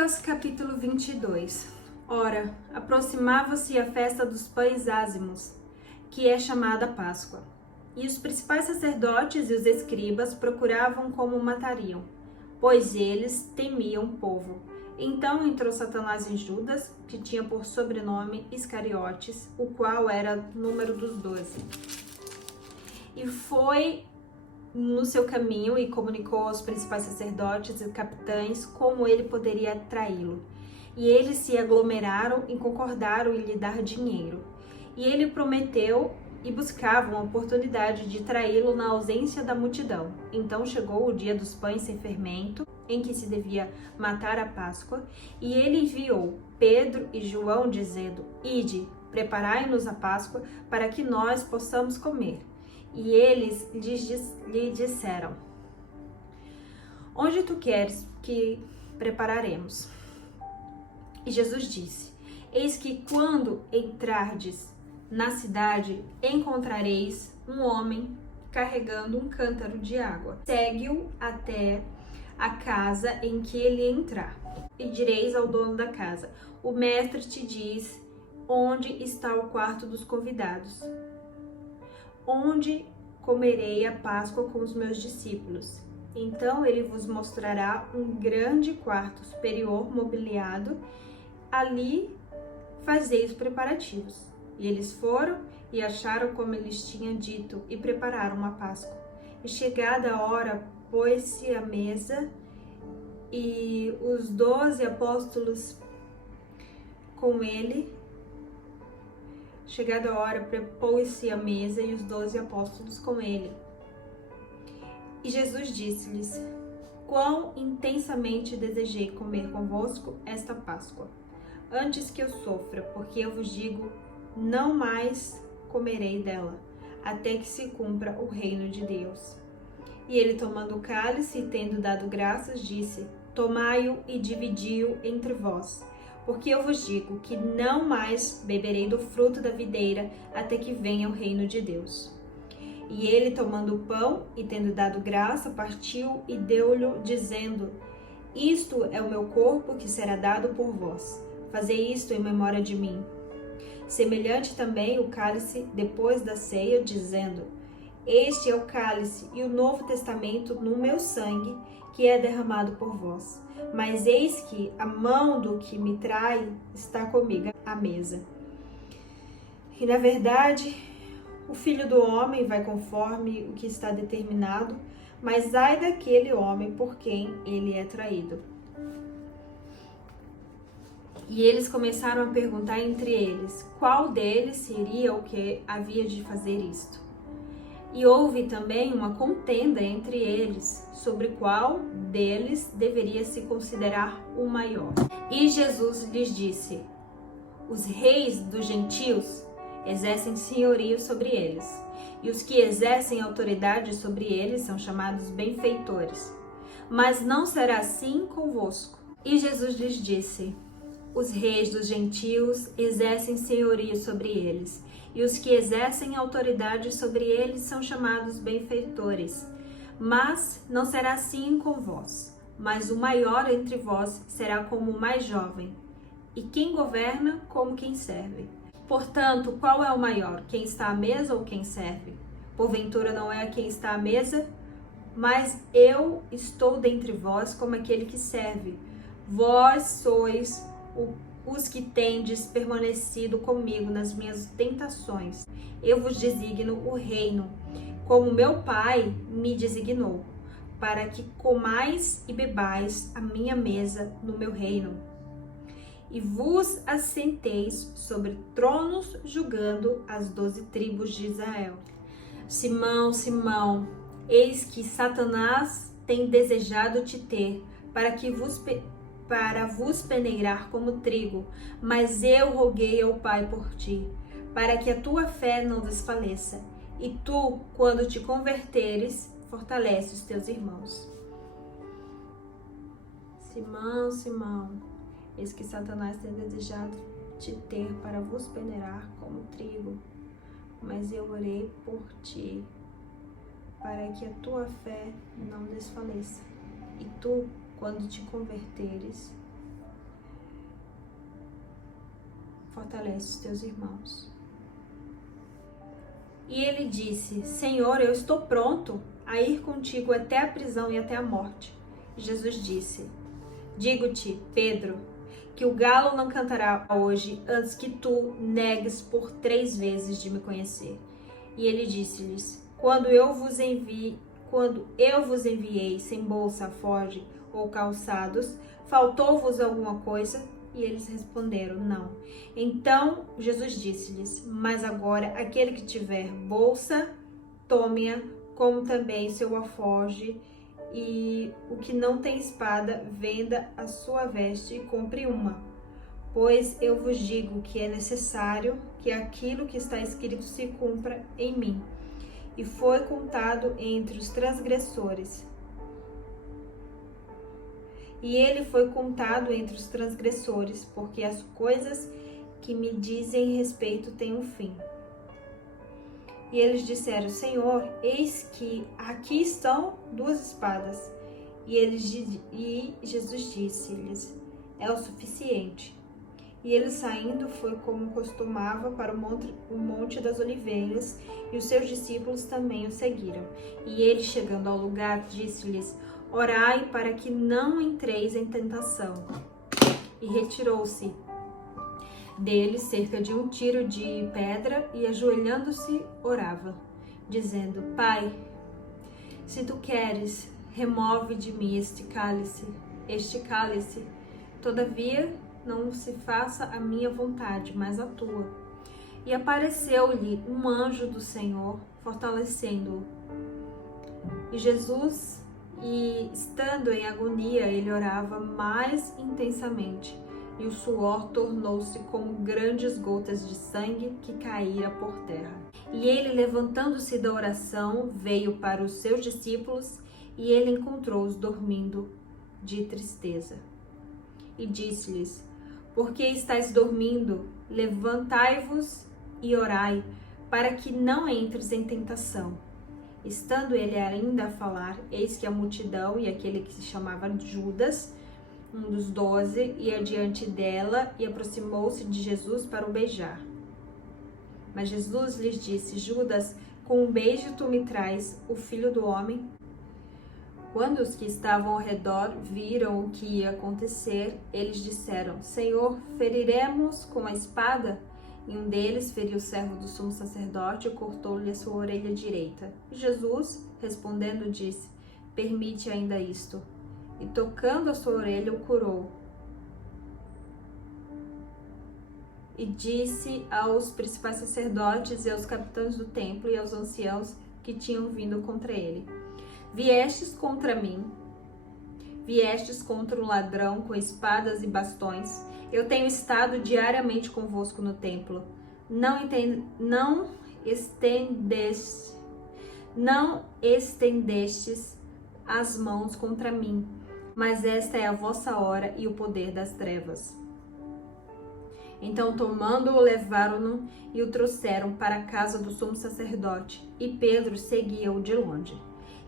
Lucas capítulo 22. Ora, aproximava-se a festa dos pães ázimos, que é chamada Páscoa. E os principais sacerdotes e os escribas procuravam como o matariam, pois eles temiam o povo. Então entrou Satanás em Judas, que tinha por sobrenome Iscariotes, o qual era número dos 12. E foi no seu caminho e comunicou aos principais sacerdotes e capitães como ele poderia traí-lo. E eles se aglomeraram e concordaram em lhe dar dinheiro. E ele prometeu e buscava uma oportunidade de traí-lo na ausência da multidão. Então chegou o dia dos pães sem fermento, em que se devia matar a Páscoa, e ele enviou Pedro e João, dizendo: Ide, preparai-nos a Páscoa, para que nós possamos comer. E eles lhe disseram: Onde tu queres que prepararemos? E Jesus disse: Eis que quando entrardes na cidade, encontrareis um homem carregando um cântaro de água. Segue-o até a casa em que ele entrar. E direis ao dono da casa: O mestre te diz onde está o quarto dos convidados, onde comerei a Páscoa com os meus discípulos. Então ele vos mostrará um grande quarto superior mobiliado. Ali fazei os preparativos. E eles foram e acharam como eles tinham dito e prepararam a Páscoa. E chegada a hora, pôs-se à mesa e os 12 apóstolos com ele. Chegada a hora, pôs-se à mesa e os 12 apóstolos com ele. E Jesus disse-lhes: Quão intensamente desejei comer convosco esta Páscoa, antes que eu sofra, porque eu vos digo, não mais comerei dela, até que se cumpra o reino de Deus. E ele, tomando o cálice e tendo dado graças, disse: Tomai-o e dividi-o entre vós. Porque eu vos digo que não mais beberei do fruto da videira até que venha o reino de Deus. E ele, tomando o pão e tendo dado graça, partiu e deu-lhe, dizendo: Isto é o meu corpo que será dado por vós. Fazei isto em memória de mim. Semelhante também o cálice depois da ceia, dizendo: Este é o cálice e o novo testamento no meu sangue, que é derramado por vós. Mas eis que a mão do que me trai está comigo à mesa. E na verdade, o Filho do Homem vai conforme o que está determinado, mas ai daquele homem por quem ele é traído. E eles começaram a perguntar entre eles, qual deles seria o que havia de fazer isto? E houve também uma contenda entre eles, sobre qual deles deveria se considerar o maior. E Jesus lhes disse: Os reis dos gentios exercem senhorio sobre eles, e os que exercem autoridade sobre eles são chamados benfeitores. Mas não será assim convosco. E Jesus lhes disse: Os reis dos gentios exercem senhorio sobre eles, e os que exercem autoridade sobre eles são chamados benfeitores. Mas não será assim com vós, mas o maior entre vós será como o mais jovem, e quem governa como quem serve. Portanto, qual é o maior, quem está à mesa ou quem serve? Porventura não é quem está à mesa? Mas eu estou dentre vós como aquele que serve. Vós sois os que tendes permanecido comigo nas minhas tentações. Eu vos designo o reino, como meu Pai me designou, para que comais e bebais a minha mesa no meu reino. E vos assenteis sobre tronos, julgando as 12 tribos de Israel. Simão, Simão, eis que Satanás tem desejado te ter, para vos peneirar como trigo, mas eu roguei ao Pai por ti, para que a tua fé não desfaleça. E tu, quando te converteres, fortalece os teus irmãos. Simão, Simão, eis que Satanás tem desejado te ter para vos peneirar como trigo, mas eu orei por ti, para que a tua fé não desfaleça. E tu, quando te converteres, fortalece os teus irmãos. E ele disse: Senhor, eu estou pronto a ir contigo até a prisão e até a morte. Jesus disse: Digo-te, Pedro, que o galo não cantará hoje antes que tu negues por 3 vezes de me conhecer. E ele disse-lhes: Quando eu vos enviei sem bolsa, alforje ou calçados, faltou-vos alguma coisa? E eles responderam: Não. Então Jesus disse-lhes: Mas agora aquele que tiver bolsa, tome-a, como também seu alforje, e o que não tem espada, venda a sua veste e compre uma. Pois eu vos digo que é necessário que aquilo que está escrito se cumpra em mim. E foi contado entre os transgressores. E ele foi contado entre os transgressores, porque as coisas que me dizem respeito têm um fim. E eles disseram: Senhor, eis que aqui estão 2 espadas. E Jesus disse-lhes: É o suficiente. E ele, saindo, foi como costumava para o Monte das Oliveiras, e os seus discípulos também o seguiram. E ele, chegando ao lugar, disse-lhes: Orai para que não entreis em tentação. E retirou-se dele cerca de 1 tiro de pedra, e ajoelhando-se, orava, dizendo: Pai, se tu queres, remove de mim este cálice. Todavia, não se faça a minha vontade, mas a tua. E apareceu-lhe um anjo do Senhor, fortalecendo-o. E Jesus, estando em agonia, ele orava mais intensamente, e o suor tornou-se como grandes gotas de sangue que caíra por terra. E ele, levantando-se da oração, veio para os seus discípulos, e ele encontrou-os dormindo de tristeza. E disse-lhes: Por que estáis dormindo? Levantai-vos e orai, para que não entres em tentação. Estando ele ainda a falar, eis que a multidão e aquele que se chamava Judas, um dos 12, ia diante dela e aproximou-se de Jesus para o beijar. Mas Jesus lhes disse: Judas, com um beijo tu me traz o Filho do Homem? Quando os que estavam ao redor viram o que ia acontecer, eles disseram: Senhor, feriremos com a espada? E um deles feriu o servo do sumo sacerdote e cortou-lhe a sua orelha direita. Jesus, respondendo, disse: Permite ainda isto. E tocando a sua orelha, o curou. E disse aos principais sacerdotes e aos capitães do templo e aos anciãos que tinham vindo contra ele: Viestes contra mim, viestes contra um ladrão com espadas e bastões. Eu tenho estado diariamente convosco no templo. Não estendestes as mãos contra mim, mas esta é a vossa hora e o poder das trevas. Então, tomando-o, levaram-no e o trouxeram para a casa do sumo sacerdote, e Pedro seguia-o de longe.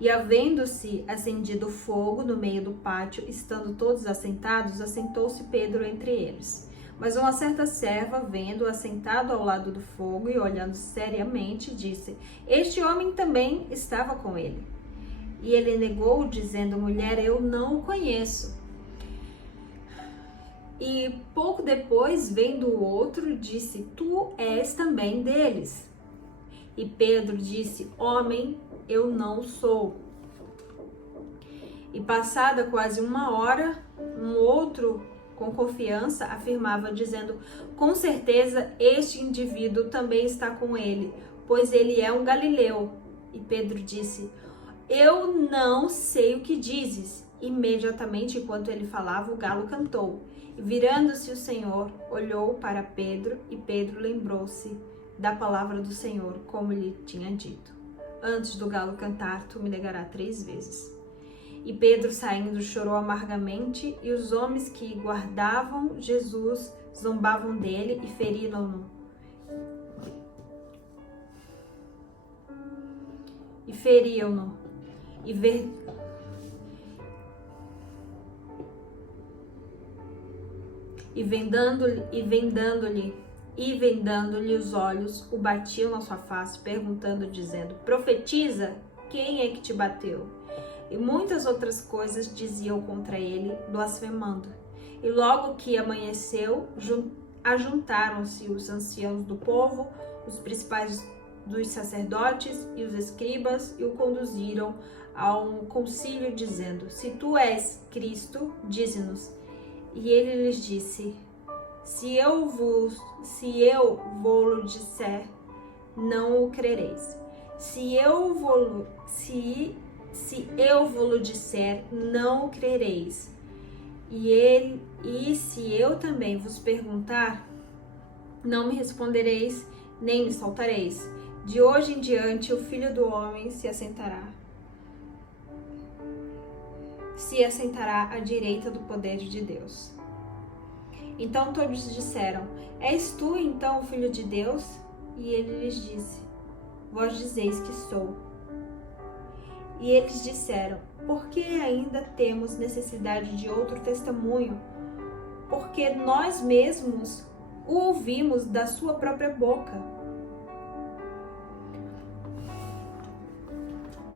E havendo-se acendido fogo no meio do pátio, estando todos assentados, assentou-se Pedro entre eles. Mas uma certa serva, vendo-o assentado ao lado do fogo e olhando seriamente, disse: Este homem também estava com ele. E ele negou, dizendo: Mulher, eu não o conheço. E pouco depois, vendo o outro, disse: Tu és também deles. E Pedro disse: Homem, eu não sou. E passada quase 1 hora, um outro, com confiança, afirmava, dizendo: Com certeza este indivíduo também está com ele, pois ele é um galileu. E Pedro disse: Eu não sei o que dizes. Imediatamente, enquanto ele falava, o galo cantou. E virando-se o Senhor, olhou para Pedro, e Pedro lembrou-se da palavra do Senhor, como lhe tinha dito: Antes do galo cantar, tu me negarás 3 vezes. E Pedro, saindo, chorou amargamente, e os homens que guardavam Jesus zombavam dele e feriram-no. E vendando-lhe e, vendando-lhe os olhos, o batiam na sua face, perguntando, dizendo: Profetiza, quem é que te bateu? E muitas outras coisas diziam contra ele, blasfemando. E logo que amanheceu, ajuntaram-se os anciãos do povo, os principais dos sacerdotes e os escribas, e o conduziram a um concílio, dizendo: Se tu és Cristo, dize-nos. E ele lhes disse: Se eu vou-lo disser, não o crereis. Se eu vou-lo disser, não o crereis. E se eu também vos perguntar, não me respondereis, nem me soltareis. De hoje em diante, o Filho do Homem se assentará à direita do poder de Deus. Então todos disseram: És tu então o Filho de Deus? E ele lhes disse: Vós dizeis que sou. E eles disseram: Por que ainda temos necessidade de outro testemunho? Porque nós mesmos o ouvimos da sua própria boca.